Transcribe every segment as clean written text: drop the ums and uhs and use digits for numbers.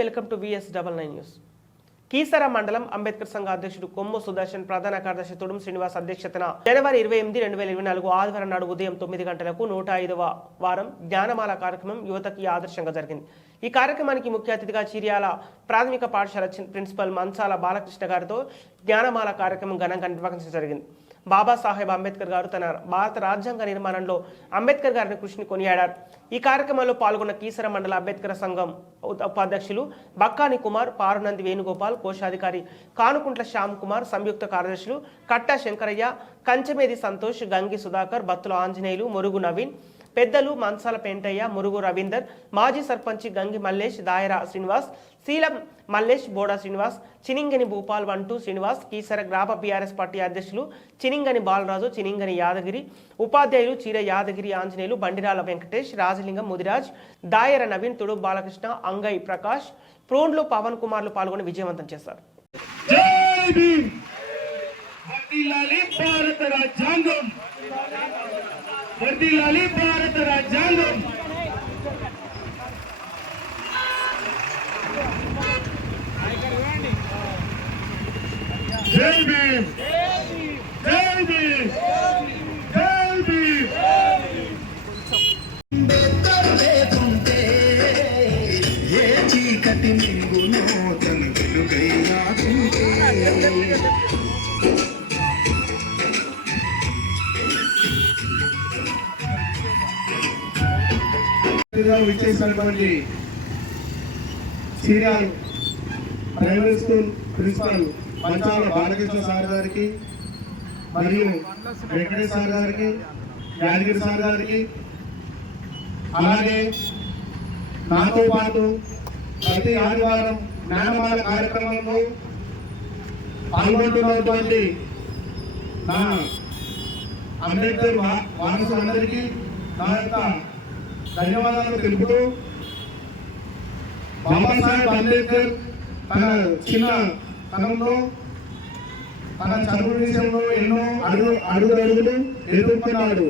Welcome to VS99 news. Keesara మండలం అంబేద్కర్ సంఘ అధ్యక్షుడు కొమ్ము సుదర్శన్, ప్రధాన కార్యదర్శి తుడుం శ్రీనివాస్ అధ్యక్షతన జనవరి 28, 2024 ఆదివారం నాడు ఉదయం 9 గంటలకు 105వ వారం జ్ఞానమాల కార్యక్రమం యువతకి ఆదర్శంగా జరిగింది. ఈ కార్యక్రమానికి ముఖ్య అతిథిగా చిర్యాల ప్రాథమిక పాఠశాల ప్రిన్సిపల్ మంచాల బాలకృష్ణ గారితో జ్ఞానమాల కార్యక్రమం ఘనంగా నిర్వహించడం జరిగింది. బాబాసాహెబ్ అంబేద్కర్ గారు తన భారత రాజ్యాంగ నిర్మాణంలో అంబేద్కర్ గారిని కృషిని కొనియాడారు. ఈ కార్యక్రమంలో పాల్గొన్న కీసర మండల అంబేద్కర్ సంఘం ఉపాధ్యక్షులు బక్కాని కుమార్, పారునంది వేణుగోపాల్, కోశాధికారి కానుకుంట్ల శ్యామ్ కుమార్, సంయుక్త కార్యదర్శులు కట్టా శంకరయ్య, కంచెమేది సంతోష్, గంగి సుధాకర్, బత్తుల ఆంజనేయులు, మురుగు నవీన్, పెద్దలు మంచాల పెంటయ్య, మురుగు రవీందర్, మాజీ సర్పంచి గంగి మల్లేష్, దాయరా శ్రీనివాస్, శీలం మల్లేష్, బోడా శ్రీనివాస్, చినింగని భూపాల్, వంటూ శ్రీనివాస్, కీసర గ్రామ BRS పార్టీ అధ్యక్షులు చినింగని బాలరాజు, చినింగని యాదగిరి, ఉపాధ్యాయులు చీర యాదగిరి ఆంజనేయులు, బండిరాల వెంకటేష్, రాజలింగం ముదిరాజ్, దాయర నవీన్, తుడు బాలకృష్ణ, అంగై ప్రకాష్, ప్రోన్లు పవన్ కుమార్లు పాల్గొని విజయవంతం చేశారు. వర్ధిల్లాలి భారత రాజ్యాంగం. జై భీమ్, జై భీమ్, జై భీమ్. లేకుంటే ఏ చీకటి మింగునో తన వెలుగై రాకుంటే విచ్చేసినటువంటి చీరాల ప్రైమరీ స్కూల్ ప్రిన్సిపల్ మంచాల బాలకృష్ణ సార్ గారికి మరియు వెంకటేష్ సార్ గారికి, యాదగిరి సార్ గారికి, అలాగే నాతో పాటు ప్రతి ఆదివారం జ్ఞానమాల కార్యక్రమంలో పాల్గొంటున్నటువంటి నా అంబేద్కర్ వారసులందరికీ నా యొక్క ధన్యవాదాలు తెలుపుతూ, బాబాసాహెబ్ అంబేద్కర్ తన చిన్న తనంలో తన చదువు విషయంలో ఎన్నో అడుగులు ఎదుర్కొన్నాడు.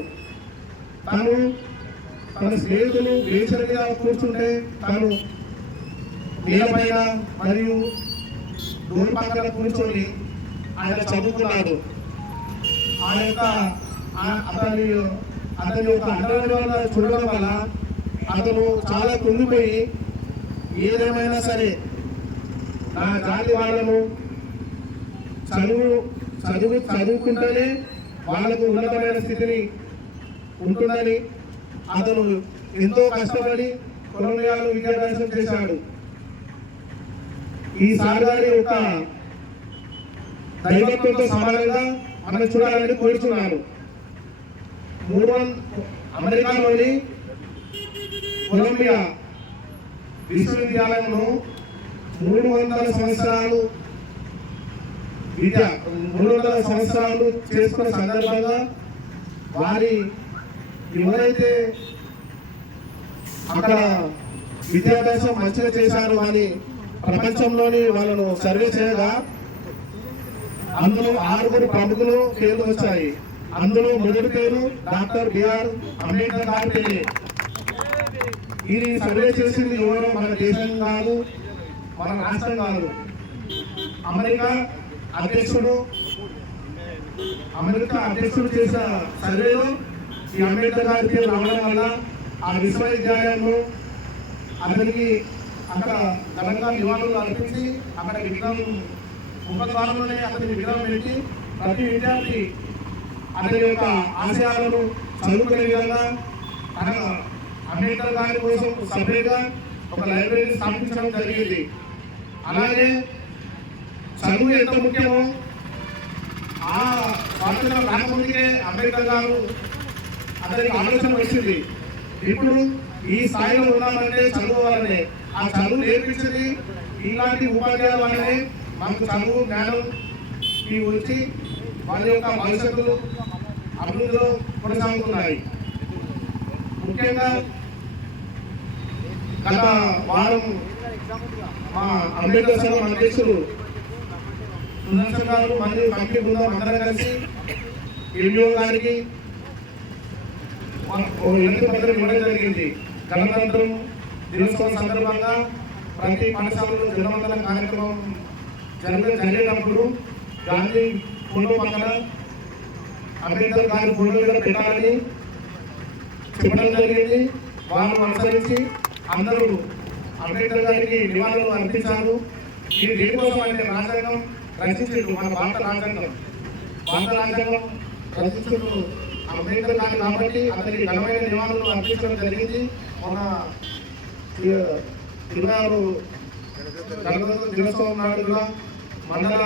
తన స్నేహితులు వేసరి మీద కూర్చుంటే తను నీలపైన మరియు డోర్ పక్కన కూర్చొని ఆయన చదువుకున్నాడు. అతని యొక్క అండర్వెల్గా చూడడం వల్ల అతను చాలా కుంగిపోయి ఏదేమైనా సరే నా జాతి వాళ్ళను చదువుకుంటేనే వాళ్ళకు ఉన్నతమైన స్థితిని ఉంటుందని అతను ఎంతో కష్టపడి కొలంబియాలో విద్యాభ్యాసం చేశాడు. ఈ సార్ గారి యొక్క దైవత్వంతో సమానంగా మనం చూడాలని కోరుచున్నాను. అమెరికాలోని కొలంబియా విశ్వవిద్యాలయంలో 300 సంవత్సరాలు చేసుకున్న సందర్భంగా వారి ఎవరైతే అక్కడ విద్యాభ్యాసం మంచిగా చేశారు అని ప్రపంచంలోని వాళ్ళను సర్వే చేయగా అందులో 6 ప్రముఖులు పేర్లు వచ్చాయి. అందులో మొదటి పేరు డాక్టర్ బిఆర్ అంబేద్కర్ గారి పేరే. ఈ సర్వే చేసింది ఎవరో మన దేశం కాదు, మన రాష్ట్రం కాదు, అమెరికా అధ్యక్షుడు చేసిన సర్వేలో ఈ అంబేద్కర్ గారి పేరు రావడం వల్ల ఆ విశ్వవిద్యాలయంలో అతనికి అక్కడ ఘనంగా నివాళులు అర్పించి అక్కడ విగ్రహం ముఖద్వారంలోనే అతనికి విగ్రహం పెట్టి ప్రతి విద్యార్థి అతని యొక్క ఆశయాలను చదువుకునే విధంగా తన అంబేద్కర్ గారి కోసం సపరేట్గా ఒక లైబ్రరీ స్థాపించడం జరిగింది. అలాగే చదువు ఎంత ముఖ్యమో ఆ స్వాతంత్రం రాకముందుకే అంబేద్కర్ గారు అతనికి ఆలోచన వచ్చింది. ఇప్పుడు ఈ స్థాయిలో ఉన్నామంటే చదువుకోవాలనే, ఆ చదువు నేర్పించింది ఇలాంటి ఉపాధ్యాయుల వల్లనే మనకు చదువు జ్ఞానం వచ్చి వారి యొక్క భవిష్యత్తు అభివృద్ధిలో కొనసాగుతున్నాయి. ముఖ్యంగా గత వారం మా అంబేద్కర్ సంఘం అధ్యక్షులు సుదర్శన్ గారు మరియు కమిటీ బృందం అందరం కలిసి ఎంఈఓ గారికి వినతి పత్రం ఇవ్వడం జరిగింది. గణతంత్రం దినోత్సవం సందర్భంగా ప్రతి పాఠశాలలో జనవందన కార్యక్రమం జరిగేటప్పుడు గాంధీ ఫోటో పక్కన అంబేద్కర్ గారి ఫోటో మీద పెట్టాలని చెప్పడం జరిగింది. వాళ్ళు అనుసరించి అందరూ అంబేద్కర్ గారికి నివాళులు అర్పించారు. ఈ దేనికోసం అంటే రాజ్యాంగం రచించారు, మన భారత రాజ్యాంగం రచించారు అంబేద్కర్ గారు కాబట్టి అతనికి ఘనమైన నివాళులు అర్పించడం జరిగింది. మన 26 గణతంత్ర దినోత్సవం నాడు కూడా మండల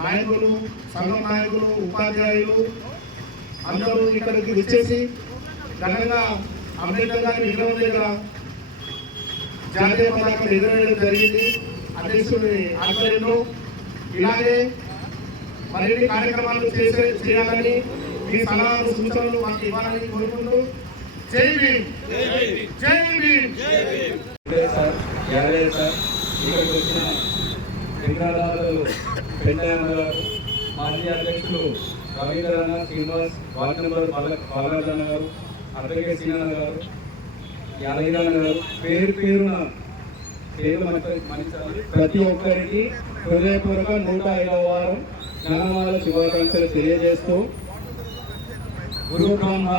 నాయకులు, సంఘం నాయకులు, ఉపాధ్యాయులు అందరూ ఇక్కడికి వచ్చేసి ఘనంగా అంబేద్కర్ గారి విగ్రహం దగ్గర జాతీయ పతాకం ఎగురవేయడం జరిగింది అధ్యక్షుడి ఆధ్వర్యంలో. ఇలాగే మరిన్ని కార్యక్రమాలు చేయాలని మీ సలహాలు సూచనలు మాకు ఇవ్వాలని కోరుకుంటూ జై భీమ్, జై భీమ్. ఇక్కడికి వచ్చిన విగ్రహాలు పెండయ్య గారు, మాజీ అధ్యక్షులు రవీంద్రన్న, శ్రీనివాస్, వార్డు నెంబర్ బాలరాజన్న గారు, అడ్వకేట్ సీనన్న గారు, యాదగిరన్న గారు, పేరున ప్రతి ఒక్కరికి హృదయపూర్వక 105వ వారం జ్ఞానమాల శుభాకాంక్షలు తెలియజేస్తూ గురు బ్రహ్మ,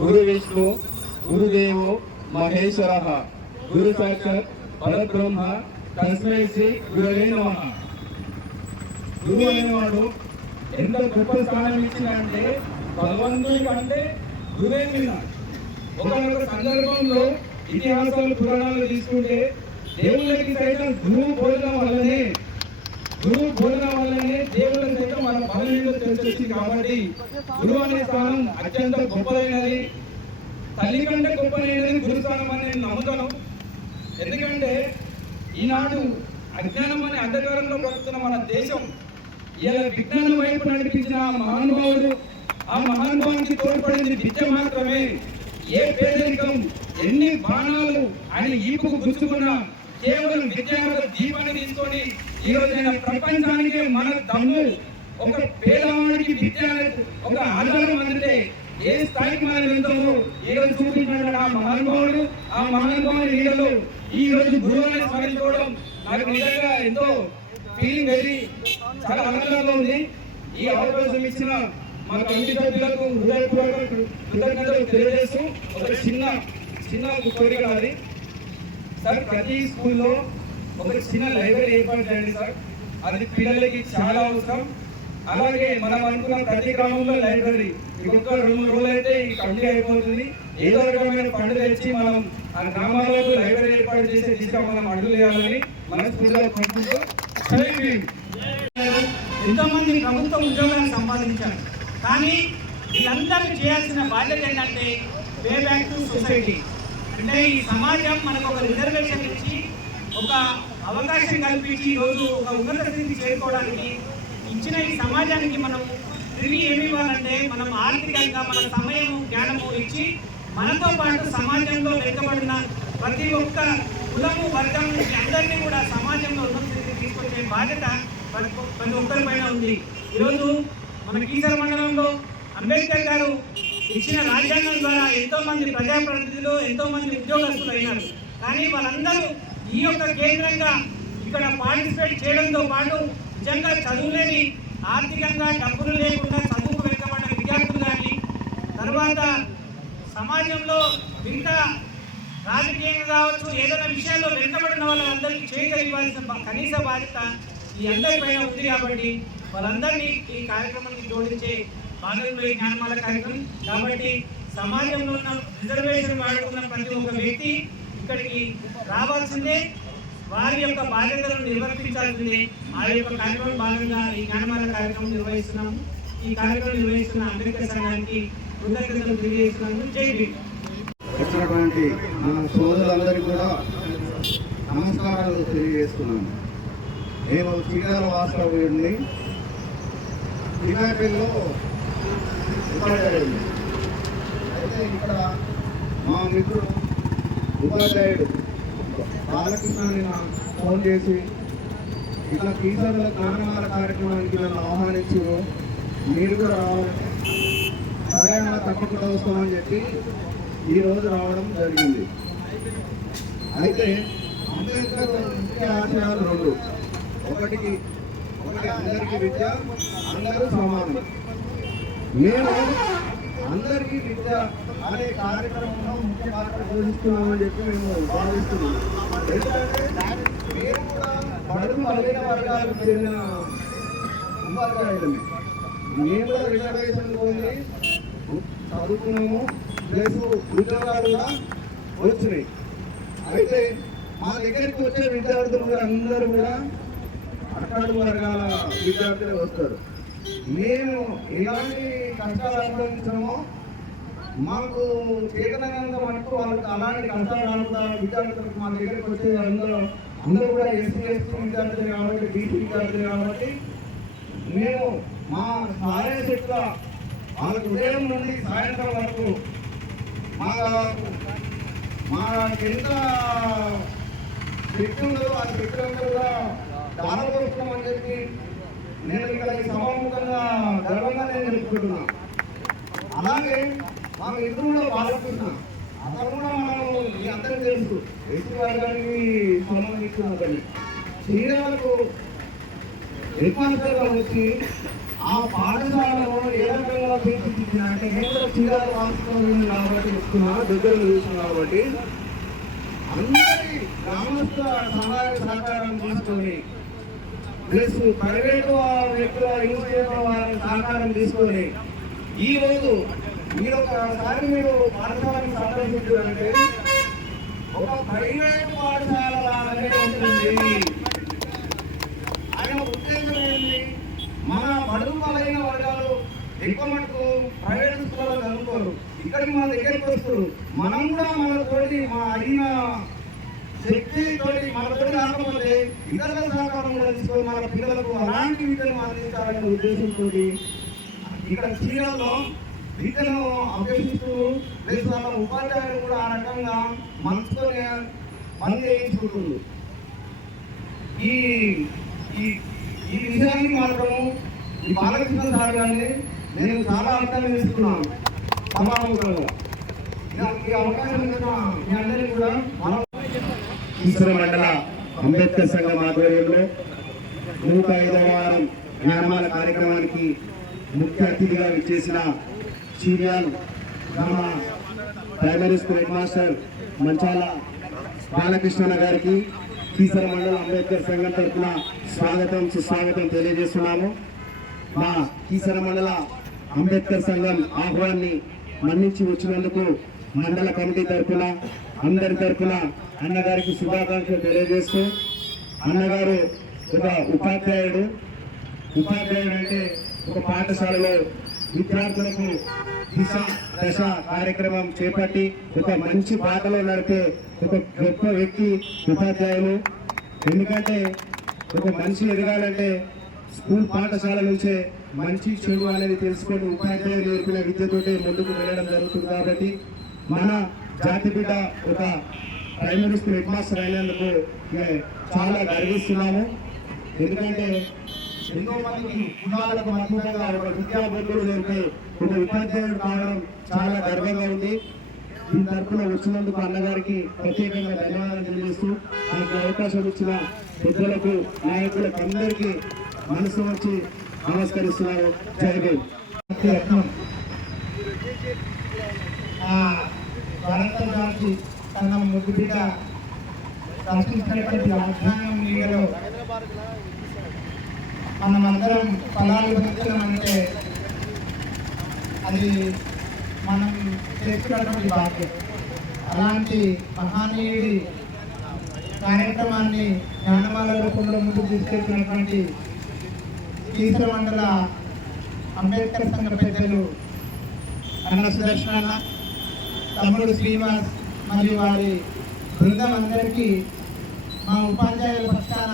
గురు విష్ణు, గురుదేవో మహేశ్వర, గురు సాక్షాత్ పరబ్రహ్మ, తస్మై శ్రీ గురవే నమః. గురువు అనేవాడు ఎంత గొప్ప స్థానం ఇచ్చిందంటే భగవంతుడి కంటే గురువే మీద. ఒకనొక సందర్భంలో ఇతిహాసాలు, పురాణాలు తీసుకుంటే దేవుళ్ళకి సైతం గురువు బోధన వల్లనే దేవుళ్ళకి సైతం మన బలమేదో తెలిసొచ్చింది. కాబట్టి గురువు అనే స్థానం అత్యంత గొప్పదైనది, తల్లి కంటే గొప్పదైనది గురుస్థానం అని నేను నమ్ముతాను. ఎందుకంటే ఈనాడు అజ్ఞానం అనే అంధకారంలో బ్రతుకుతున్న మన దేశం ఇలా విజ్ఞానం వైపు నడిపించిన ఆ మహానుభావానికి తోడ్పడింది విద్య మాత్రమే. ఏ పేదరికం, ఎన్ని బాణాలు ఆయన ఈపుకు గుచ్చుకున్నా కేవలం విద్యార్థుల దీపాన్ని తీసుకొని ఈ రోజైన ప్రపంచానికి మన దమ్ము, ఒక పేదవాడికి విద్య ఒక ఆధారం అందితే ఏ స్థాయికి మనం వెళ్తామో ఈ రోజు చూపించాడు ఆ మహానుభావుడి నీడలో ఈ రోజు గురువుని స్మరించుకోవడం నాకు నిజంగా ఎంతో ఫీలింగ్ వెళ్ళి చాలా ఆనందంగా ఉంది. ఈ అవకాశం ఇచ్చిన మా కమిటీ సభ్యులకు హృదయపూర్వక కృతజ్ఞతలు తెలియజేస్తూ ఒక చిన్న కోరిక అది సార్, ప్రతి స్కూల్లో ఒక చిన్న లైబ్రరీ ఏర్పాటు చేయండి సార్. అది పిల్లలకి చాలా అవసరం. అలాగే మనం అనుకున్న ప్రతి గ్రామంలో లైబ్రరీ ఇంకొక 2-3 రోజులు అయితే ఈ కమిటీ అయిపోతుంది. ఏదో రకమైన ఫండ్ తెచ్చి మనం ఆ గ్రామాలకు లైబ్రరీ ఏర్పాటు చేసే దిశగా మనం అడుగులు వేయాలని మనస్ఫూర్తిగా కోరుకుంటూ ఎంతో మంది ప్రభుత్వ ఉద్యోగాలను సంపాదించారు. కానీ వీళ్ళందరికీ చేయాల్సిన బాధ్యత ఏంటంటే పే బ్యాక్ టు సొసైటీ. అంటే ఈ సమాజం మనకు ఒక రిజర్వేషన్ ఇచ్చి ఒక అవకాశం కల్పించి ఈరోజు ఒక ఉన్నత స్థితికి చేరుకోవడానికి ఇచ్చిన ఈ సమాజానికి మనం తిరిగి ఏమి ఇవ్వాలంటే మనం ఆర్థికంగా మన సమయము, జ్ఞానము ఇచ్చి మనతో పాటు సమాజంలో వెనుకబడిన ప్రతి ఒక్క కులము, వర్గం నుంచి అందరినీ కూడా సమాజంలో ఉన్నత స్థితికి తీసుకొచ్చే బాధ్యత ప్రతి ఒక్కరిపైన ఉంది. ఈరోజు మన కీసర మండలంలో అంబేద్కర్ గారు ఇచ్చిన రాజ్యాంగం ద్వారా ఎంతో మంది ప్రజాప్రతినిధులు, ఎంతో మంది ఉద్యోగస్తులు అయినారు. కానీ వాళ్ళందరూ ఈ యొక్క కేంద్రంగా ఇక్కడ పార్టిసిపేట్ చేయడంతో పాటు నిజంగా చదువులేని, ఆర్థికంగా డబ్బులు లేకుండా చదువుకు వెనుకబడిన విద్యార్థులు కానీ, తర్వాత సమాజంలో ఇంకా రాజకీయంగా కావచ్చు ఏదైనా విషయాల్లో వెనుకబడిన వాళ్ళందరికీ చేయగలిగాల్సిన కనీస బాధ్యత ఈ అందరిపైన ఉంది. కాబట్టి వాళ్ళందరినీ ఈ కార్యక్రమానికి జోడించే భాగంలో ఈ జ్ఞానమాల కార్యక్రమం. కాబట్టి సమాజంలో ఉన్న రిజర్వేషన్ వాడుకున్న ప్రతి ఒక్క వ్యక్తి ఇక్కడికి రావాల్సిందే, వారి యొక్క బాధ్యతలను నిర్వర్తించాల్సిందే. ఆ యొక్క కార్యక్రమం భాగంగా ఈ జ్ఞానమాల కార్యక్రమం నిర్వహిస్తున్నాము. ఈ కార్యక్రమం నిర్వహిస్తున్న అంబేద్కర్ సంఘానికి కృతజ్ఞతలు తెలియజేస్తున్నాము. జై భీమ్. వచ్చినటువంటి మన సోదరులందరికీ కూడా నమస్కారాలు తెలియజేస్తున్నాను. నేను చీరాల వాస్తవ్యుడిని. శ్రీకాకుళంలో ఉపాధ్యాయుడు. అయితే ఇక్కడ మా మిత్రుడు ఉపాధ్యాయుడు బాలకృష్ణని ఫోన్ చేసి ఇట్లా కీసర్ల జ్ఞానమాల కార్యక్రమానికి నన్ను ఆహ్వానించు, మీరు కూడా రావాలంటే సరే అన్న తప్పకుండా వస్తామని చెప్పి ఈరోజు రావడం జరిగింది. అయితే అంబేద్కర్ ముఖ్య ఆశయాలు రెండు. ఒకటి అందరికీ విద్య, అందరూ సమానం. మేము అందరికీ విద్య అనే కార్యక్రమంలో ముఖ్య పాత్ర పోషిస్తున్నామని చెప్పి మేము భావిస్తున్నాం. ఎందుకంటే మేము కూడా బడుగు బలహీన వర్గాలకు చెందిన ఉపాధ్యాయులమే. మేము కూడా రిజర్వేషన్ పొంది చదువుకున్నాము, ప్లస్ ఉద్యోగాలు కూడా వచ్చినాయి. అయితే మా దగ్గరికి వచ్చే విద్యార్థులు కూడా అందరూ కూడా అట్టడుగు వర్గాల విద్యార్థులే వస్తారు. మేము ఎలాంటి కష్టాలు అనుభవించామో మాకు చేతనంత మటుకు వాళ్ళకి అలాంటి కష్టాలు అనుకున్న విద్యార్థులకు మా దగ్గరికి వచ్చే అందరూ కూడా ఎస్సీ విద్యార్థులు కాబట్టి, బీసీ విద్యార్థులు కాబట్టి మేము మా సాయశక్తిగా వాళ్ళకి ఉదయం నుండి సాయంత్రం వరకు ఎంత శక్తి ఉందో ఆ శక్తులందరూ కూడా దానపోస్తున్నామని చెప్పి నేను ఇక్కడ ఈ సభాముఖంగా గర్వంగా నేను తెలుసుకుంటున్నా. అలాగే మాకు ఎదురు కూడా బాధపడుతున్నా. అతను కూడా మనం మీ అందరికీ తెలుసు ఎస్సీ వర్గానికి సంబంధించిన చీరాలకు హెడ్మాస్టర్గా వచ్చి ఆ పాఠశాలలో ఏ రకంగా తీర్చిదిద్దినంటే నేను కూడా చీరాల వాస్తవం కాబట్టి చెప్తున్నా, దగ్గర చూసిన కాబట్టి అందరి గ్రామస్థ సహాయ సహకారం తీసుకొని ప్లస్ ప్రైవేటు వ్యక్తుల యూనివర్సిటీ వారి సహకారం తీసుకొని ఈ రోజు మీరు ఒకసారి మీరు పాఠశాలను సందర్శించారంటే ఒక ప్రైవేటు పాఠశాల లాగానే ఉంటుంది. ఆయన ఉద్దేశం ఏంటి? మన బడుగు బలహీన వర్గాలు ఎక్కువ మటుకు ప్రైవేట్ స్కూల్లో చదువుకోరు, ఇక్కడికి మన దగ్గరికి వస్తారు. మనం కూడా మన తోటి మా అడిగిన శక్తి తోటి మనతో కాకపోతే ఇతరుల సహకారం కూడా తీసుకొని మన పిల్లలకు అలాంటి విద్యను అందించాలనే ఉద్దేశంతో ఇక్కడ చీరల్లో విద్యను అభ్యసిస్తూ ప్లస్ వాళ్ళ ఉపాధ్యాయులు కూడా ఆ రకంగా మనసుతోనే పని చేయించుకుంటుంది. ఈ ఈ విషయానికి మాత్రము ఈ బాలకృష్ణ సార్ గారిని నేను చాలా అర్థం చేస్తున్నాను. సమాముఖంగా ఈ అవకాశం ఇచ్చిన మీ అందరినీ కూడా మనం కీసర మండల అంబేద్కర్ సంఘం ఆధ్వర్యంలో 105వ వారం జ్ఞానమాల కార్యక్రమానికి ముఖ్య అతిథిగా విచ్చేసిన చీర్యాల్ గ్రామ primary school head master Manchala Balakrishna గారికి కీసర మండల అంబేద్కర్ సంఘం తరఫున స్వాగతం సుస్వాగతం తెలియజేస్తున్నాము. మా కీసర మండల అంబేద్కర్ సంఘం ఆహ్వాన్ని మన్నించి వచ్చినందుకు మండల కమిటీ తరఫున అందరి తరఫున అన్నగారికి శుభాకాంక్షలు తెలియజేస్తూ, అన్నగారు ఒక ఉపాధ్యాయుడు అంటే ఒక పాఠశాలలో విద్యార్థులకు దశ కార్యక్రమం చేపట్టి ఒక మంచి బాటలో నడిపే ఒక గొప్ప వ్యక్తి ఉపాధ్యాయులు. ఎందుకంటే ఒక మనిషి ఎదగాలంటే స్కూల్ పాఠశాల నుంచే మంచి చెడు అనేది తెలుసుకొని ఉపాధ్యాయులు నేర్పిన విద్యతోటే ముందుకు వెళ్ళడం జరుగుతుంది. కాబట్టి మన జాతి బిడ్డ ఒక ప్రైమరీ స్కూల్ హెడ్ మాస్టర్ అయినందుకు చాలా గర్విస్తున్నాము. ఎందుకంటే ఎన్నో మందికి కులాలకు మధ్యంగా ఒక విద్యాబోధులు నేర్పే ఒక ఉపాధ్యాయుడు కావడం చాలా గర్వంగా ఉంది. దీని తరఫున వచ్చినందుకు అన్నగారికి ప్రత్యేకంగా ధన్యవాదాలు తెలియజేస్తూ నాకు అవకాశం ఇచ్చిన పెద్దలకు నాయకులకు అందరికీ మనసు వచ్చి నమస్కరిస్తున్నాను. జై భీమ్. భారతదేశానికి తన ముద్దు బిడ్డ రక్షించినటువంటి రాజ్యాంగం మీలో మనమందరం ఫలాలు పొందుతున్నామంటే అది మనం చేసుకున్నటువంటి బాధ్యత. అలాంటి మహానీయుడి కార్యక్రమాన్ని జ్ఞానమాల రూపంలో ముందుకు తీసుకెళ్తున్నటువంటి కీసర మండల అంబేద్కర్ సంఘ పెద్దలు అన్న సుదర్శన అన్న, తమ్ముడు శ్రీనివాస్ మరియు వారి బృందం అందరికీ మా ఉపాధ్యాయుల పక్షాన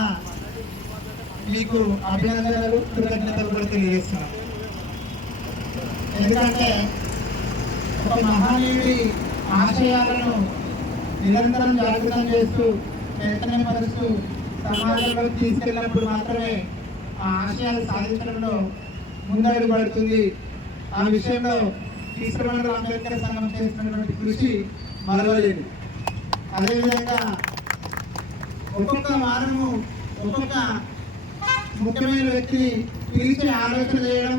మీకు అభినందనలు, కృతజ్ఞతలు కూడా తెలియజేస్తున్నాం. ఎందుకంటే ఒక మహానీయుడి ఆశయాలను నిరంతరం జాగృతం చేస్తూ చైతన్యపరుస్తూ సమాజంలోకి తీసుకెళ్ళినప్పుడు మాత్రమే ఆ ఆశయాలు సాధించడంలో ముందడుగు పడుతుంది. ఆ విషయంలో కీసర మండల అంబేద్కర్ సంఘం చేస్తున్నటువంటి కృషి మరవలేదు. అదేవిధంగా ఒక్కొక్క వారము ఒక్కొక్క ముఖ్యమైన వ్యక్తిని పిలిచి ఆలోచన చేయడం,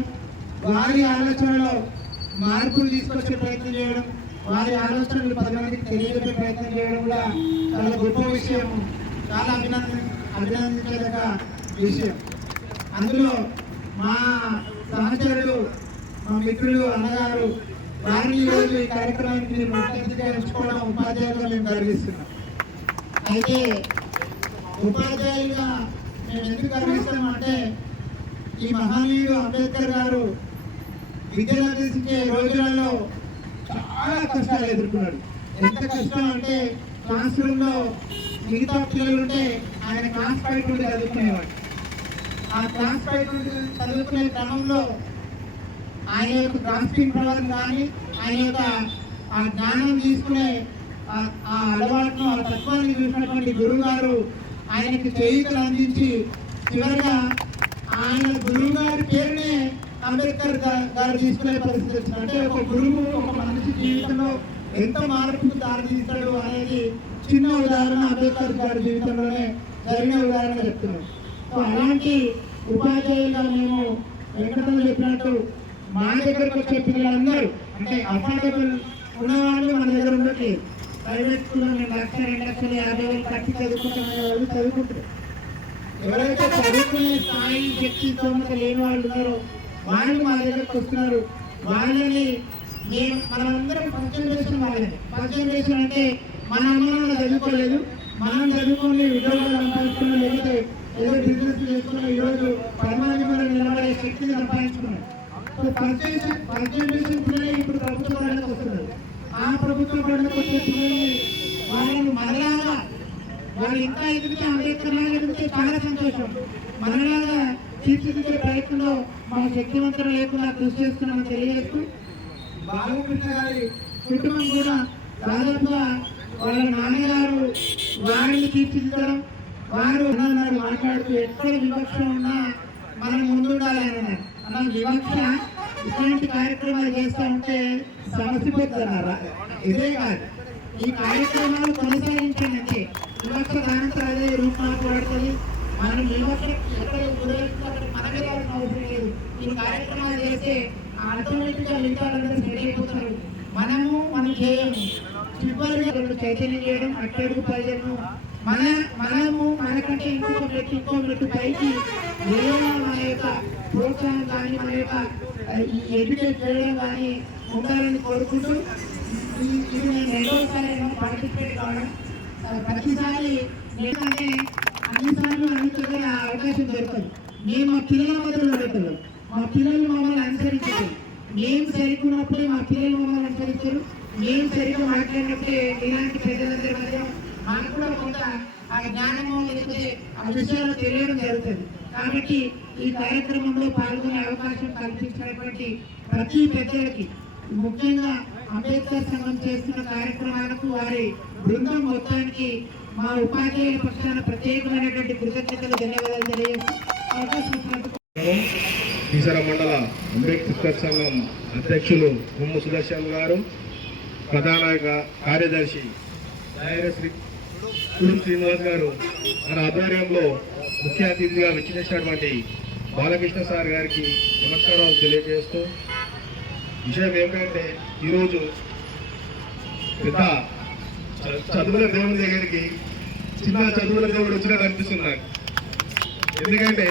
వారి ఆలోచనలో మార్పులు తీసుకొచ్చే ప్రయత్నం చేయడం, వారి ఆలోచనలు 10 మందికి తెలియజేసే ప్రయత్నం చేయడం కూడా చాలా గొప్ప విషయం, చాలా అభినందించదగ్గ విషయం. అందులో మా సహచరుడు, మా మిత్రుడు అన్నగారు వారిని ఈరోజు ఈ కార్యక్రమానికి మీరు ముఖ్య అతిథిగా ఎంచుకోవడం ఉపాధ్యాయులుగా మేము గర్విస్తున్నాం. అయితే ఉపాధ్యాయులుగా మేము ఎందుకు గర్విస్తామంటే ఈ మహనీయుడు అంబేద్కర్ గారు విద్యను అభ్యసించే రోజులలో చాలా కష్టాలు ఎదుర్కొన్నాడు. ఎంత కష్టం అంటే క్లాస్ రూమ్లో మిగతా పిల్లలు ఉంటే ఆయన క్లాస్ బయట నుండి చదువుకునేవాడు. ఆ క్లాస్ బయట నుండి చదువుకునే క్రమంలో ఆయన యొక్క గ్రాస్పింగ్ పవర్ కానీ ఆయన యొక్క ఆ జ్ఞానం తీసుకునే ఆ అలవాటును, ఆ తత్వాన్ని చూసినటువంటి గురువు గారు ఆయనకి చేయూతలు అందించి చివరిగా ఆయన గురువు గారి పేరునే అంబేద్కర్ గారు తీసుకునే పరిస్థితి వచ్చింది. అంటే ఒక గురువు ఒక మనిషి జీవితంలో ఎంత మార్పుకు దారితీస్తాడు అనేది చిన్న ఉదాహరణ అంబేద్కర్ గారి జీవితంలోనే జరిగిన ఉదాహరణ చెప్తున్నాం. సో అలాంటి ఉపాధ్యాయులుగా మేము వెంకటరమణ చెప్పినట్టు మా దగ్గరకు వచ్చే పిల్లలందరూ అంటే అఫోర్డబుల్ ఉన్నవాళ్ళు మన దగ్గర ఉండట్లేదు. ప్రైవేట్ స్కూల్లో మేము 1,00,000, 2,50,000 కట్టి చదువుకుంటున్న వాళ్ళు చదువుకుంటారు. ఎవరైతే చదువుకునే స్థాయి, శక్తి, స్తోమత లేని వాళ్ళు ఉన్నారో వాళ్ళు మా దగ్గరకు వస్తున్నారు. వాళ్ళని మనమందరం ఫస్ట్ జనరేషన్ వాళ్ళని. ఫస్ట్ జనరేషన్ అంటే మన అమ్మ చదువుకోలేదు, మనం చదువుకొని ఉద్యోగాలు సంపాదించుకున్నాం, లేకపోతే ఏదో బిజినెస్ చేసుకున్నాం, ఈరోజు 10 మంది కూడా నిలబడే శక్తిని సంపాదించుకున్నాం. ఫస్ట్ జనరేషన్ పిల్లలే ఇప్పుడు ప్రభుత్వ బడులకు వస్తున్నారు. ఆ ప్రభుత్వ బడులకు వచ్చే పిల్లల్ని వాళ్ళని మనలాగా వాళ్ళు ఇంకా ఎదిగితే అంబేద్కర్ లాగా ఎదిగితే చాలా సంతోషం. మనలాగా తీర్చిదిద్దే ప్రయత్నంలో మన శక్తివంతం లేకుండా కృషి చేస్తున్నామని తెలియజేస్తూ బాలకృష్ణ గారి కుటుంబం కూడా దాదాపుగా వాళ్ళ నాన్నగారు వారిని తీర్చిదిద్దడం, వారు మాట్లాడుతూ ఎక్కడ వివక్ష ఉన్నా మనం ముందుండాలి అన్నారు. అన్న వివక్ష ఇటువంటి కార్యక్రమాలు చేస్తూ ఉంటే సమస్య పోతున్నారా? ఇదే కాదు, ఈ కార్యక్రమాలు కొనసాగించండి అంటే వివక్ష దానంతా అదే రూపుమార్పు పడుతుంది. మనం వివక్ష ఎక్కడ మనమే అవసరం లేదు. ఈ కార్యక్రమాలు చేస్తే ఆటోమేటిక్గా మిగతాలందరూ సెట్ అయిపోతున్నారు. మనం చేయము, చివరిగా చైతన్యం చేయడం, అట్టడుగు ప్రజలను మనము మనకంటే ఇంకొక మెట్టు పైకి ఏదైనా మన యొక్క ప్రోత్సాహం కానీ మన యొక్క ఎడ్యుకేట్ చేయడం కానీ ఉండాలని కోరుకుంటూ ఇది నేను 2వసారి పార్టిసిపేట్ కావడం. ప్రతిసారి ఏంటంటే అన్నిసార్లు అన్ని దగ్గర అవకాశం దొరుకుతుంది. మేము మా పిల్లల మధ్యలో పెడతాం, మా పిల్లలు మమ్మల్ని అనుసరించారు. మేము సరికున్నప్పుడే మా పిల్లలు మమ్మల్ని అనుసరించారు. మేము సరిగ్గా మాట్లాడినప్పుడే ఇలాంటి పెద్దలందరి మధ్య మాకు కూడా కొంత ఆ జ్ఞానము లేకపోతే ఆ విషయాలు తెలియడం జరుగుతుంది. కాబట్టి ఈ కార్యక్రమంలో పాల్గొనే అవకాశం కల్పించినటువంటి ప్రతి పెద్దలకి, ముఖ్యంగా అంబేద్కర్ సంఘం చేస్తున్న కార్యక్రమాలకు వారి బృందం మొత్తానికి మా ఉపాధ్యాయుల పక్షాన ప్రత్యేకమైనటువంటి కృతజ్ఞతలు, ధన్యవాదాలు తెలియజేస్తూ అవకాశం ఇచ్చినందుకు. కీసర మండల అంబేద్కర్ సంఘం అధ్యక్షులు కొమ్ము సుదర్శన్ గారు, ప్రధాన కార్యదర్శి శ్రీ శ్రీనివాస్ గారు మన ఆధ్వర్యంలో ముఖ్య అతిథిగా విచ్చేసినటువంటి బాలకృష్ణ సార్ గారికి నమస్కారాలు తెలియజేస్తూ, విషయం ఏమిటంటే ఈరోజు పెద్ద చదువుల దేవుని దగ్గరికి చిన్న చదువుల దేవుడు వచ్చినట్టు అనిపిస్తుంది నాకు. ఎందుకంటే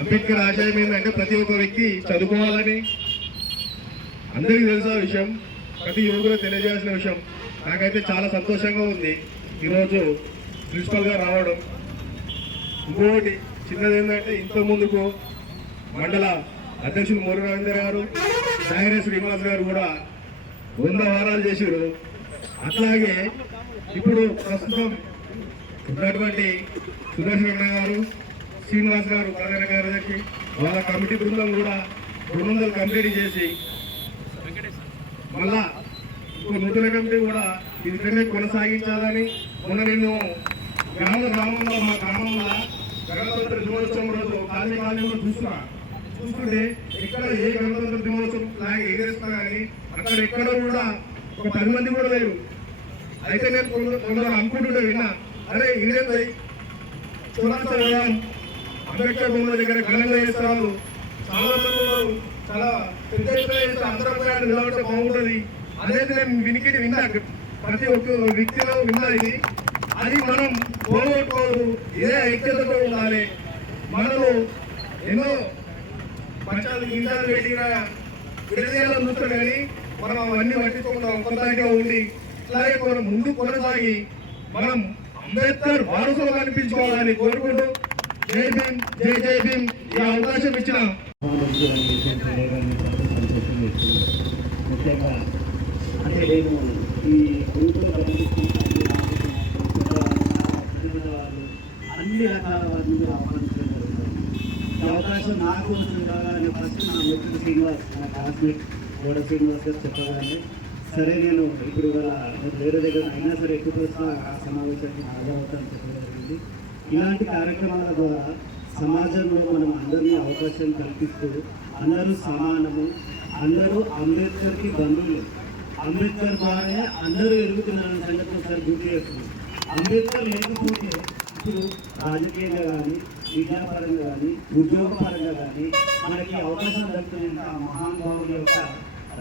అంబేద్కర్ ఆశయం ఏంటంటే ప్రతి ఒక్క వ్యక్తి చదువుకోవాలని అందరికీ తెలిసిన విషయం, ప్రతి యువకులు తెలియజేయాల్సిన విషయం. నాకైతే చాలా సంతోషంగా ఉంది ఈరోజు ప్రిన్సిపల్గా రావడం. ఇంకొకటి చిన్నది ఏంటంటే ఇంతకుముందుకు మండల అధ్యక్షులు మోరు రవీందర్ గారు, నాయరే శ్రీనివాస్ గారు కూడా 100 వారాలు చేశారు. అట్లాగే ఇప్పుడు ప్రస్తుతం ఉన్నటువంటి సుదర్శన్ గారు, శ్రీనివాస్ గారు ప్రధాన కార్యదర్శి, వాళ్ళ కమిటీ బృందం కూడా 200 కంప్లీట్ చేసి మళ్ళా నూతన కమిటీ కూడా ఇక్కడనే కొనసాగించాలని మొన్న నేను గ్రామంలో మా గ్రామంలో గణతంత్ర దినోత్సవం రోజు కాలనీలో చూస్తుంటే ఎక్కడ ఏ గణతంత్ర దినోత్సవం ఫ్లాగ్ ఎగరేస్తున్నా కానీ అక్కడ ఎక్కడ కూడా ఒక 10 మంది కూడా లేరు. అయితే నేను కొందరు అనుకుంటుంటే విన్నా, అరే ఈడేంది చౌరస్తా వేయం అంబేద్కర్ బొమ్మ దగ్గర ఘనంగా చేస్తారు, చాలా మంది ఉన్నారు, చాలా పెద్ద ఎత్తున చేస్తారు, అందరూ పోయాడు నిలబడితే బాగుంటుంది అనేది నేను వినికిడి విన్నా, ప్రతి ఒక్క వ్యక్తిలో విన్నా ఇది. అది మనం పోగొట్టుకోదు, ఇదే ఐక్యతతో ఉండాలి. మనము ఎన్నో పంచాలు గింజాలు పెట్టిన విడదీయాలని చూస్తాం కానీ మనం అవన్నీ పట్టించుకుంటాం, కొంతగా ఉండి ఇట్లాగే మనం ముందు కొనసాగి మనం అంబేద్కర్ వారసులు కనిపించుకోవాలని కోరుకుంటూ జై భీమ్, జై జై భీమ్. ఈ అవకాశం ఇచ్చిన ముఖ్యంగా అంటే నేను ఈ గ్రూప్లో అన్ని రకాల వారిని ఆహ్వానించడం జరుగుతుంది. ఈ అవకాశం నాకు వచ్చింది కాగానే ఫస్ట్ నా మిత్రుడు శ్రీనివాస్, నా క్లాస్మేట్ గోడ శ్రీనివాస్ గారు చెప్పగానే సరే నేను ఇప్పుడు వేరే దగ్గర అయినా సరే ఎక్కువ వస్తున్న ఆ సమావేశానికి హాజరవుతాను చెప్పడం జరిగింది. ఇలాంటి కార్యక్రమాల ద్వారా సమాజంలో మనం అందరినీ అవకాశం కల్పిస్తూ అందరూ సమానము, అందరూ అంబేద్కర్కి బంధువులు, అంబేద్కర్ ద్వారానే అందరూ ఎదుగుతున్నారన్న సంగతి ఒకసారి గుర్తు చేస్తుంది. అంబేద్కర్ లేకపోతే ఇప్పుడు రాజకీయంగా కానీ, విద్యాపరంగా కానీ, ఉద్యోగపరంగా కానీ మనకి అవకాశం దొరుకుతుందంటే ఆ మహానుభావుల యొక్క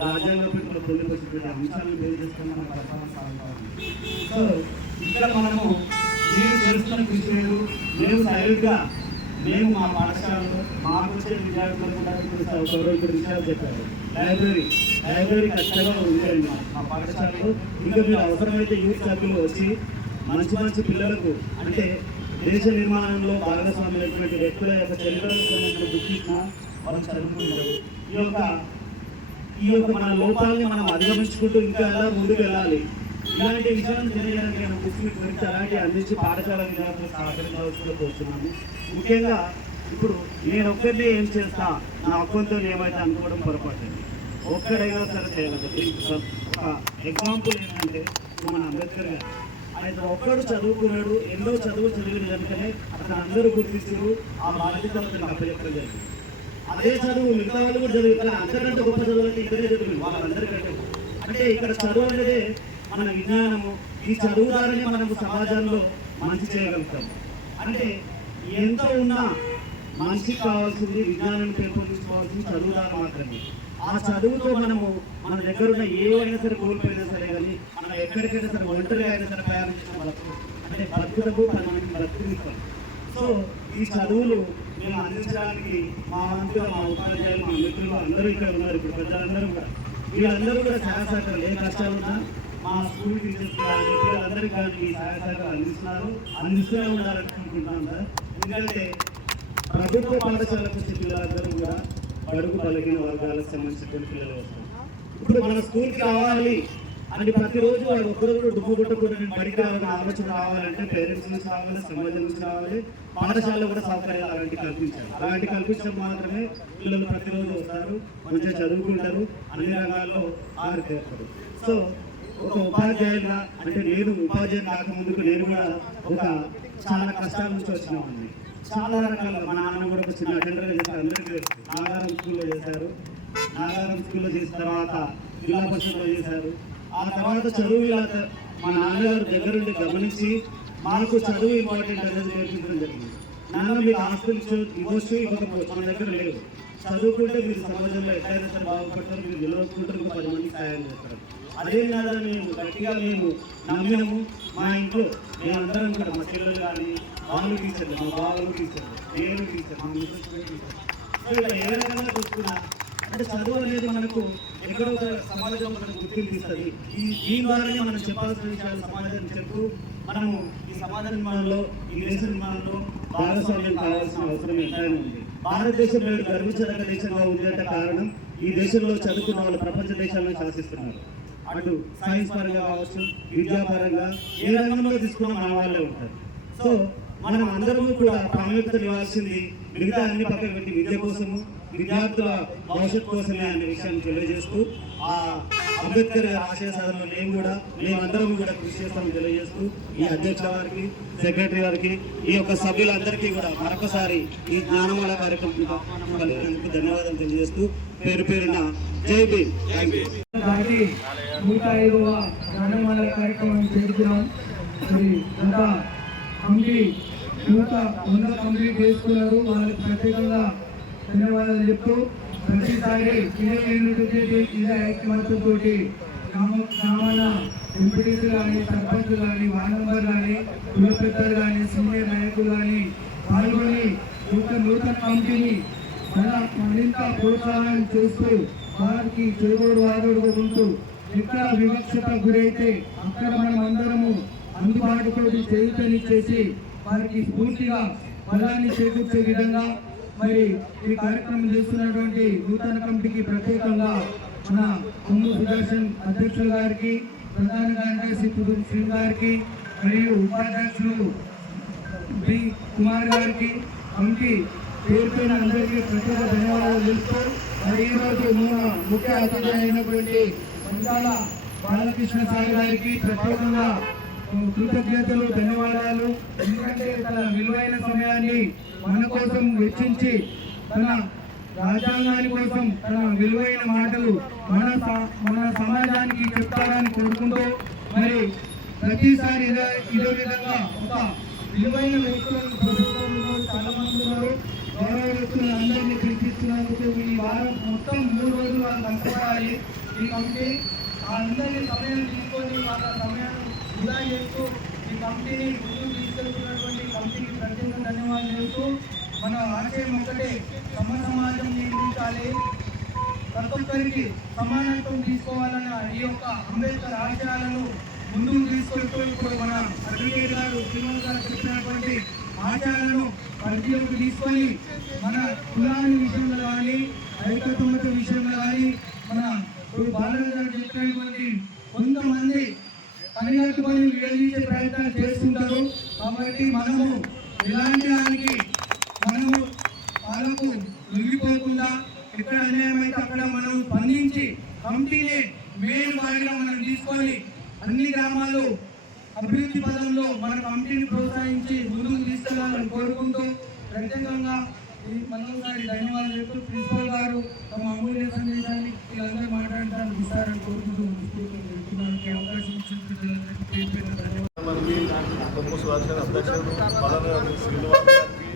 రాజ్యాంగంలో పొందుకొచ్చినటువంటి అంశాలను తెలియజేసుకుని మన పరిపాలన సాగుతా ఉంది. సో ఇక్కడ మనము మీరు చేస్తున్న కృషి లేదు, మేము సైలెంట్గా మేము మా పాఠశాలలో మాకు వచ్చే విద్యార్థులు కూడా ఇప్పుడు విషయాలు చెప్పారు. లైబ్రరీ ఖచ్చితంగా ఉందండి మా పాఠశాలలో. ఇంకా మీరు అవసరమైతే యూత్ సభ్యులు వచ్చి మంచి మంచి పిల్లలకు అంటే దేశ నిర్మాణంలో భాగస్వామ్యమైనటువంటి వ్యక్తుల యొక్క చరిత్రకు సంబంధించిన బుక్ ఇచ్చినా వాళ్ళు చదువుకుంటారు. ఈ యొక్క మన లోపాలని మనం అధిగమించుకుంటూ ఇంకా ఎలా ముందుకు వెళ్ళాలి, ఇలాంటి విషయాలను తెలియడానికి మనం బుక్స్ గురించి అలాంటి అందించి పాఠశాల విద్యార్థులకు సహకరించవలసిందిగా కోరుతున్నాము. ముఖ్యంగా ఇప్పుడు నేను ఒక్కరిని ఏం చేస్తా, నా ఒక్కరితో ఏమైతే అనుకోవడం పొరపాటు, ఒక్కడైనా సరే చేయగలదు. ఒక ఎగ్జాంపుల్ ఏంటంటే మన అంబేద్కర్ గారు, ఆయన ఒక్కడు చదువుకున్నాడు, ఎన్నో చదువులు చదివిన కనుకనే అతను అందరూ గుర్తించారు, ఆ బాధ్యతలు అతనికి అప్పచెప్పడం జరిగింది. అదే చదువు మిగతా వాళ్ళు కూడా చదువుతారు, అంతకంటే గొప్ప చదువు అంటే ఇద్దరే చదువు వాళ్ళందరికంటే. అంటే ఇక్కడ చదువు అనేది మన విజ్ఞానము, ఈ చదువు ద్వారానే మనము సమాజంలో మంచి చేయగలుగుతాం. అంటే ఎంత ఉన్నా మనిషికి కావాల్సింది విజ్ఞానాన్ని పెంపొందించుకోవాల్సింది చదువు ద్వారా మాత్రమే. ఆ చదువుతో మనము మన దగ్గర ఉన్న ఏవైనా సరే కోల్పోయినా సరే కానీ మనం ఎక్కడికైనా సరే ఒంటరిగా అయినా సరే ప్రయాణించిన బతుకు అంటే బతుకులకు మనకి బతుకునిస్తాం. సో ఈ చదువులు మేము అందించడానికి మా వంతుగా మా ఉపాధ్యాయులు, మా మిత్రులు అందరూ ఇక్కడ ఉన్నారు. ఇప్పుడు పెద్దలందరూ కూడా వీళ్ళందరూ కూడా సహాయ సహకారాలు ఏ కష్టాలున్నా మా స్కూల్ టీచర్స్ కానీ పిల్లలందరికీ కానీ ఈ సహాయ సహకారాలు అందిస్తూనే ఉండాలనుకుంటున్నాం సార్. ఎందుకంటే ప్రభుత్వ పాఠశాలకు వచ్చే పిల్లలందరూ కూడా బడుగు బలహీన వర్గాలకు సంబంధించినటువంటి పిల్లలు వస్తారు. ఇప్పుడు మన స్కూల్కి రావాలి అంటే ప్రతిరోజు వాడు ఒక్కరోజు డుబ్బు కొట్టకుండా నేను బడికి రావాలని ఆలోచన రావాలంటే పేరెంట్స్ నుంచి రావాలి, సమాజం నుంచి రావాలి, పాఠశాలలో కూడా సౌకర్యాలు అలాంటివి కల్పించాలి. అలాంటి కల్పించడం మాత్రమే పిల్లలు ప్రతిరోజు వస్తారు, మంచిగా చదువుకుంటారు, అన్ని రంగాల్లో ఆరితేరుతారు. సో ఒక ఉపాధ్యాయులుగా అంటే నేను ఉపాధ్యాయులు కాకముందుకు నేను కూడా ఒక చాలా కష్టాల నుంచి వచ్చినామండి. చాలా రకాల మా నాన్న కూడా ఒక చిన్న అటెండర్గా చేశారు, అందరికీ తెలుసు. నాగారం స్కూల్లో చేశారు, నాగారం స్కూల్లో చేసిన తర్వాత జిల్లా పరిషత్లో చేశారు. ఆ తర్వాత చదువు ఇలా మా నాన్నగారు దగ్గరుండి గమనించి మాకు చదువు ఇంపార్టెంట్ అనేది నేర్పించడం జరిగింది. నాన్న మీకు ఆస్తులు ఇవ్వచ్చు, ఇవ్వకపోవచ్చు, మన దగ్గర లేవు, చదువుకుంటే మీరు సమాజంలో ఎట్లయినా సరే బాగుపడతారు, మీరు నిలవకుంటారు, 10 మందికి సహాయం చేస్తారు. అదే విధానం మేము గట్టిగా మేము నమ్మినము. మా ఇంట్లో మేమందరం కూడా మా పిల్లలు కానీ వాళ్ళు టీచర్లు, మా బావలు టీచర్లు, నేను టీచర్, మా మిస్సెస్ టీచర్. సో ఇక్కడ ఏ రకంగా చూసుకున్నా అంటే చదువు అనేది మనకు ఎక్కడో సమాజంలో మనకు గుర్తింపు ఇస్తుంది. దీని ద్వారానే మనం చెప్పాల్సిన విషయాలు సమాజానికి చెప్తూ మనము ఈ సమాజ నిర్మాణంలో, ఈ దేశ నిర్మాణంలో భాగస్వామ్యం కావాల్సిన అవసరం ఎంతైనా ఉంది. భారతదేశం నేడు గర్వించదగ్గ దేశంగా ఉంది అంటే కారణం ఈ దేశంలో చదువుకున్న వాళ్ళు ప్రపంచ దేశాలను శాసిస్తున్నారు. అటు సైన్స్ పరంగా కావచ్చు, విద్యాపరంగా ఏ రంగంలో తీసుకున్న మన వాళ్ళే ఉంటారు. సో మనం అందరము కూడా ప్రాముఖ్యత ఇవ్వాల్సింది మిగతా అన్ని పక్కన పెట్టి విద్య కోసము, విద్యార్థుల భవిష్యత్తు కోసమే అనే విషయాన్ని తెలియజేస్తూ ఆ అంబేద్కర్ ఆశయ సాధనలో మేమందరం కూడా కృషి చేస్తామని తెలియజేస్తూ ఈ అధ్యక్షుల వారికి, సెక్రటరీ వారికి, ఈ యొక్క సభ్యులందరికీ కూడా మరొకసారి ఈ జ్ఞానమాల కార్యక్రమం ధన్యవాదాలు తెలియజేస్తూ పేరు పేరున జై భీమ్. 105వ జ్ఞానమాల కార్యక్రమం చేస్తున్నాం. మరి అంతా కమిటీ ఉన్న కంప్లీట్ చేసుకున్నారు. వాళ్ళకి ప్రత్యేకంగా ధన్యవాదాలు చెప్తూ ప్రతిసారి ఇదే ఐక్యమత్యంతో గ్రామాల ఎంపీటీసీ కానీ, సర్పంచ్ కానీ, వార్డు మెంబర్ కానీ, కుల పెద్దలు కానీ, సీనియర్ నాయకులు కానీ పాల్గొని నూతన కమిటీని మరింత ప్రోత్సాహం చేస్తూ వారికి చేదోడు వాదోడుగా ఉంటూ ఎక్కడ వివక్షత గురైతే అక్కడ మనం అందరము అందుబాటుతో చేయూతనిచ్చేసి వారికి పూర్తిగా బలాన్ని చేకూర్చే విధంగా మరి ఈ కార్యక్రమం చేస్తున్నటువంటి నూతన కమిటీకి ప్రత్యేకంగా మన కొమ్ము సుదర్శన్ అధ్యక్షులు గారికి, ప్రధాన కార్యదర్శి పుదూరు శ్రీ గారికి మరియు ఉపాధ్యక్షులు బి కుమార్ గారికి, కమిటీ పేరుపైన అందరికీ ప్రత్యేక ధన్యవాదాలు తెలుపుతూ మరి ఈరోజు ముఖ్య అతిథి అయినటువంటి మందాల బాలకృష్ణ సాయి గారికి ప్రత్యేకంగా కృతజ్ఞతలు, ధన్యవాదాలు. ఎందుకంటే తన విలువైన సమయాన్ని మన కోసం వెచ్చించి తన రాజ్యాంగాని కోసం తన విలువైన మాటలు మన సమాజానికి చెప్తారని కోరుకుంటూ మరి ప్రతిసారి ఇదే విధంగా ఒక విలువైన వ్యక్తులను ప్రభుత్వంలో చాలా మంది ఉన్నారు. గౌరవ వ్యక్తులను అందరినీ పిలిపిస్తున్నందుకు ఈ వారం మొత్తం 3 రోజులు వాళ్ళు కష్టపడాలి. ఈ కమిటీ అందరి సమయం తీసుకొని వాళ్ళ సమయాన్ని వృధా చేస్తూ ఈ కమిటీని ముందుకు తీసుకెళ్తున్నటువంటి కమిటీకి ప్రత్యేక ధన్యవాదాలు చేస్తూ మన ఆశయం ఒకటే, సమాజం నిర్మించాలి, ప్రతి ఒక్కరికి సమానత్వం తీసుకోవాలన్న ఈ యొక్క అంబేద్కర్ ఆశయాలను ముందుకు తీసుకెళ్తూ ఇప్పుడు మన అడ్వకేట్ గారు శ్రీనివాస్ గారు చెప్పినటువంటి ఆశయాలను పరిధిలోకి తీసుకొని మన కులాల విషయంలో కానీ, ఐకమత్య విషయంలో కానీ మన బాలరాజు గారు చెప్పినటువంటి కొంతమంది పనిగట్టుకొని విడదీసే ప్రయత్నాలు చేస్తుంటారు. కాబట్టి మనము ఇలాంటి దానికి మనము వాళ్ళకు లొంగిపోకుండా ఎక్కడ అన్యాయం అయితే అక్కడ మనం స్పందించి కమిటీని మెయిన్ వారిగా మనం తీసుకొని అన్ని గ్రామాలు అభివృద్ధి పదంలో మన కమిటీని ప్రోత్సహించి ముందుకు తీసుకెళ్లాలని కోరుకుంటూ ప్రత్యేకంగా మరోసారి ధన్యవాదాలు చెప్తూ ప్రిన్సిపల్ గారు తమ అమూల్య సందేశాన్ని వీళ్ళందరూ మాట్లాడడానికి ఇస్తారని కోరుకుంటూ అవకాశం కొమ్ము సుదర్శన్ అధ్యక్షుడు బలరాజు శ్రీనివాస్ గారికి,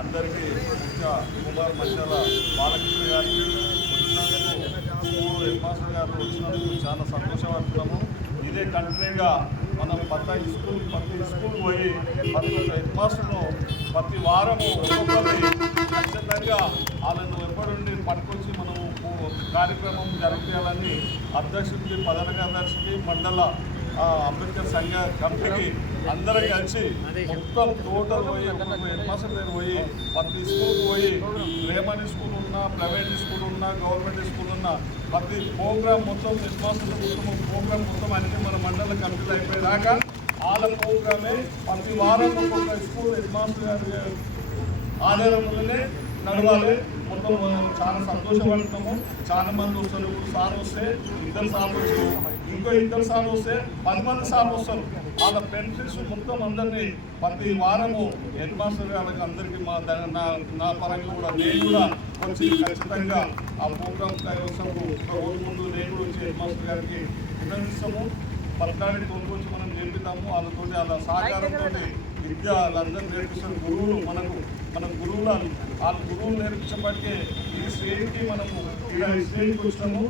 అందరికీ ముఖ్య కుమార్ మంచాల బాలకృష్ణ గారికి వచ్చినందుకు, హెడ్ మాస్టర్ గారు వచ్చినందుకు చాలా సంతోషపడుతున్నాము. ఇదే కంటిన్యూగా మనం ప్రతి స్కూల్ పోయి ప్రతి హెడ్ మాస్టర్ను ప్రతి వారము ఒక్కొక్కరి ఖచ్చితంగా వాళ్ళను ఎప్పటి పట్టుకొచ్చి మనము కార్యక్రమం జరిపించాలని అధ్యక్షుడికి, ప్రధాన కార్యదర్శికి, మండల అంబేద్కర్ సంఘ కమిటీకి అందరం కలిసి మొత్తం టోటల్ పోయి హెడ్ మాస్టర్ దగ్గర పోయి ప్రతి స్కూల్కి పోయి ప్రైమరీ స్కూల్ ఉన్నా, ప్రైవేట్ స్కూల్ ఉన్నా, గవర్నమెంట్ స్కూల్ ఉన్నా ప్రతి ప్రోగ్రామ్ మొత్తం హెడ్ మాస్టర్ ప్రోగ్రామ్ మొత్తం అన్ని మన మండల కమిటీలు అయిపోయేదాకా వాళ్ళ ప్రోగ్రామే ప్రతి వారం ఒక్కొక్క స్కూల్ హెడ్ మాస్టర్ గారి ఆధారంలోనే నడవాలి. మొత్తం చాలా సంతోషపడుతున్నాము. చాలా మంది వస్తారు. సార్ వస్తే 2 సార్లు వస్తారు, ఇంకో 2 సార్లు వస్తే 10 మంది సార్లు వస్తారు. వాళ్ళ బెనిఫిట్స్ మొత్తం అందరినీ ప్రతి వారము హెడ్ మాస్టర్ గారికి అందరికీ నా పరంగా కూడా నేను కూడా వచ్చి ఖచ్చితంగా ఆ ప్రోగ్రామ్ కైవసము ఒక రోజు ముందు నేను కూడా వచ్చి హెడ్ మాస్టర్ గారికి విన్నవిస్తాము. పద్నాలుగు కొనుక్కొచ్చి మనం నేర్పుతాము. వాళ్ళతో వాళ్ళ సహకారంతో విద్య వాళ్ళందరూ నేర్పిస్తున్న గురువులు మన గురువులు నేర్పించబట్టే ఈ శ్రేణికి మనము ఇలా ఈ శ్రేణికి వచ్చినాము.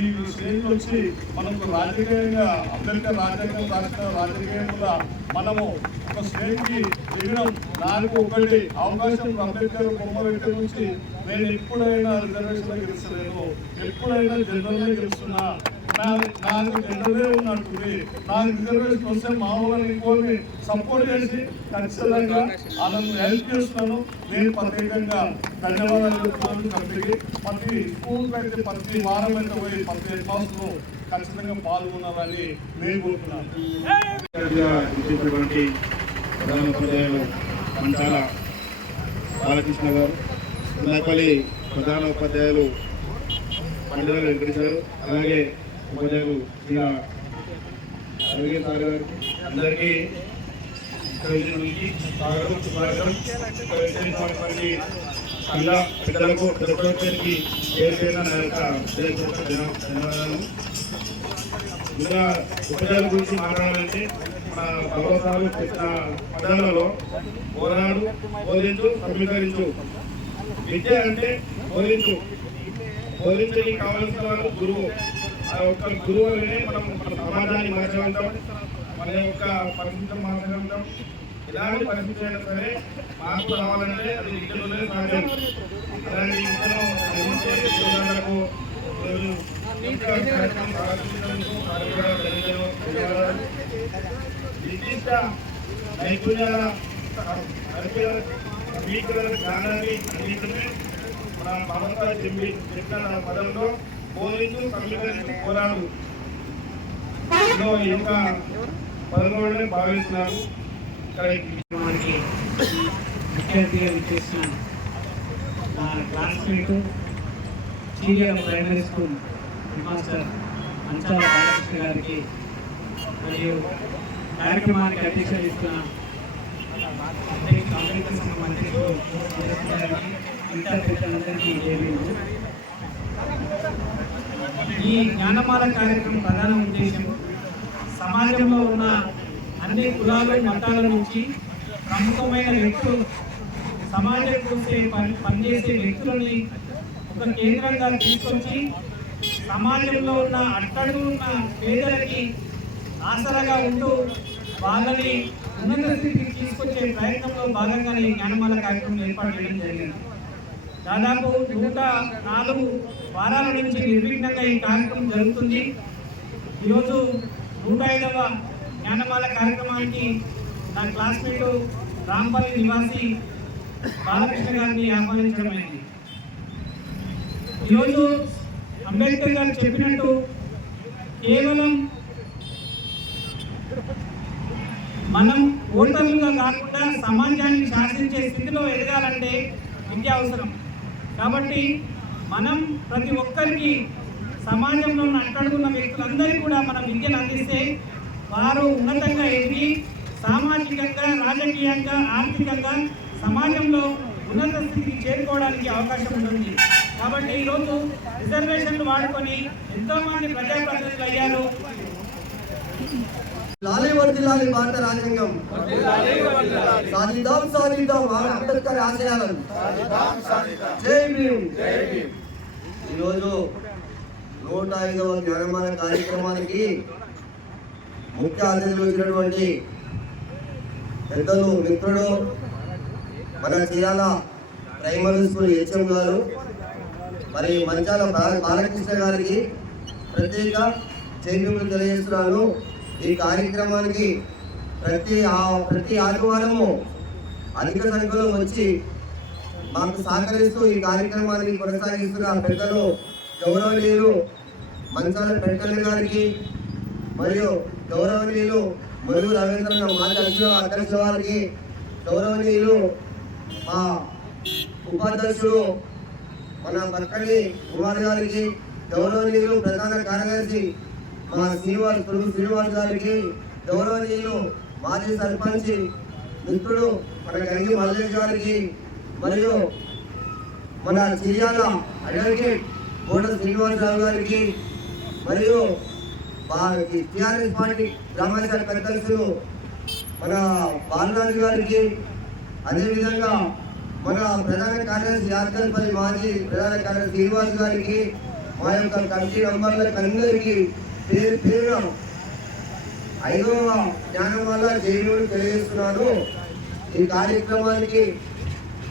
ఈ శ్రేణికి వచ్చి మనకు రాజకీయంగా అంబేద్కర్ రాజ్యాంగం రాసిన రాజకీయంగా మనము ఒక శ్రేణికి దిగడం నాకు ఒకటి అవకాశం. అంబేద్కర్ బొమ్మ వ్యక్తి నుంచి నేను ఎప్పుడైనా రిజర్వేషన్లో గెలుస్తలేను, ఎప్పుడైనా జనరల్లో గెలుస్తున్నా, నాకు జనరలే ఉన్నట్టుంది. నాకు రిజర్వేషన్ వస్తే మా వాళ్ళని ఇంకోని సపోర్ట్ చేసి ఖచ్చితంగా వాళ్ళని హెల్ప్ చేస్తున్నాను. నేను ప్రత్యేకంగా ధన్యవాదాలు చెప్తున్నాను కమిటీకి. ప్రతి స్కూల్ అయితే ప్రతి వారం అయితే పోయి ప్రతి హెడ్ మాస్టర్లు ఖచ్చితంగా పాల్గొనాలని నేను కోరుతున్నాను. ప్రధాన ఉపాధ్యాయులు మంచాల బాలకృష్ణ గారు, ఉన్నపల్లి ప్రధాన ఉపాధ్యాయులు మండల వెంకటేశ్వర, అలాగే ఉపాధ్యాయులు అరవింద్ సార్ గారు, అందరికీ స్వాగతం. సంఘ పెద్దలకు ప్రతి ఒక్కరికి పేరు నా యొక్క ధన్యవాదాలు. ఇంకా ఉపజాల గురించి మాట్లాడాలంటే మన గౌరవసాలు చెప్పిన పదాలలో పోరాడు, బోధించు, సమీకరించు. విద్య అంటే బోధించడానికి కావాల్సిన వారు గురువు. ఆ యొక్క గురువు వల్లనే మనం మన సమాజాన్ని మార్చగలుగుతాం, మన యొక్క పరిస్థితులు మార్చగలుగుతాం. ఎలాంటి పరిస్థితి అయినా సరే మార్పు రావాలంటే అది విద్యలోనే సాధ్యం. అలాంటి విద్యను అందించే గురువులకు నిర్దిష్ట నైపుణ్యాల జ్ఞానాన్ని అందించడమే మన బాబా చెప్పిన పదంలో బోధించు, సమీకరించు, పోరాడు ఈ యొక్క పదమూడునే భావిస్తున్నారు. మనకి విద్యార్థిగా విచ్చేసిన మా classmate senior primary school master Manchala Balakrishna గారికి మరియు కార్యక్రమానికి అధ్యక్షత ఇస్తున్న అంబేద్కర్ సంఘం అధ్యక్షుడు గారికి ఇంకా పెద్దలందరికీ జైలు. ఈ జ్ఞానమాల కార్యక్రమం ప్రధాన ఉద్దేశం సమాజంలో ఉన్న అన్ని కులాలు మతాల నుంచి ప్రముఖమైన వ్యక్తులు, సమాజం కోసం పనిచేసే వ్యక్తులని ఒక కేంద్రంగా తీసుకొచ్చి సమాజంలో ఉన్న అట్టడుగు ఉన్న పేదలకి ఆసరాగా ఉంటూ వాళ్ళని ఉన్నత స్థితికి తీసుకొచ్చే ప్రయత్నంలో భాగంగానే ఈ జ్ఞానమాల కార్యక్రమం ఏర్పాటు చేయడం జరిగింది. దాదాపు 104 వారాల నుంచి నిర్విఘ్నంగా ఈ కార్యక్రమం జరుగుతుంది. ఈరోజు 105వ జ్ఞానమాల కార్యక్రమానికి నా క్లాస్మేట్ రాంపల్లి నివాసి బాలకృష్ణ గారిని ఆహ్వానించడమైంది. ఈరోజు అంబేద్కర్ గారు చెప్పినట్టు కేవలం మనం ఓటర్లుగా కాకుండా సమాజాన్ని శాసించే స్థితిలో ఎదగాలంటే విద్య అవసరం. కాబట్టి మనం ప్రతి ఒక్కరికి సమాజంలో ఉన్న అట్టడుగున్న వ్యక్తులందరికీ కూడా మనం విద్యను అందిస్తే వారు ఉన్నతంగా ఎదిగి సామాజికంగా, రాజకీయంగా, ఆర్థికంగా సమాజంలో ఉన్నత స్థితికి చేరుకోవడానికి అవకాశం ఉంటుంది. కాబట్టి ఈరోజు రిజర్వేషన్లు వాడుకొని ఎంతోమంది ప్రజాప్రతినిధులు అయ్యారు. లాలి వర్ధిల్లాలి భారత రాజ్యాంగం, సాధిద్దాం సాధిద్దాం అంబేద్కర్ ఆశయాలను. జై భీమ్. ఈరోజు 105వ జ్ఞానమాల కార్యక్రమానికి ముఖ్య అతిథులు వచ్చినటువంటి పెద్దలు, మిత్రుడు, మన చీరాల ప్రైమరీ స్కూల్ హెచ్ఎం గారు, మరి మంచాల బాలకృష్ణ గారికి ప్రత్యేక జైలు తెలియజేస్తున్నాను. ఈ కార్యక్రమానికి ప్రతి ఆదివారము అధిక సంఖ్యలో వచ్చి మాకు సహకరిస్తూ ఈ కార్యక్రమానికి కొనసాగిస్తున్న పెద్దలు గౌరవనీయులు మంచాల పెంకన్న గారికి మరియు గౌరవనీయులు మరుగు రవీంద్ర మాజీ అధ్యక్షుల వారికి, గౌరవనీయులు మా ఉపాధ్యక్షుడు మన బక్కని కుమార్ గారికి, గౌరవనీయులు ప్రధాన కార్యదర్శి మా శ్రీనివాస్ గారికి, గౌరవనీయులు మాజీ సర్పంచ్ మిత్రుడు మన గంగి మల్లేష్ గారికి, మరియు మన చిర్యాల అడ్వకేట్ కోట శ్రీనివాసరావు గారికి, మరియు టీఆర్ఎస్ పార్టీ గ్రామాంతర అధ్యక్షులు మన బాలరాజు గారికి, అదేవిధంగా మన ప్రధాన కార్యదర్శి యాదగిరిపల్లి మాజీ ప్రధాన కార్యదర్శి శ్రీనివాస్ గారికి, మా యొక్క కమిటీ మెంబర్లకు అందరికీ పేరు పేరు 5వ జ్ఞానమాల జైలు తెలియజేస్తున్నాను. ఈ కార్యక్రమానికి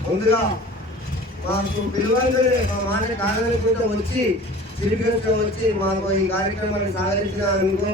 ముందుగా మాకు పిలువగానే మా మాట కాదని వచ్చి చిరుగ్గా వచ్చి మాకు ఈ కార్యక్రమాన్ని సహకరించినందుకు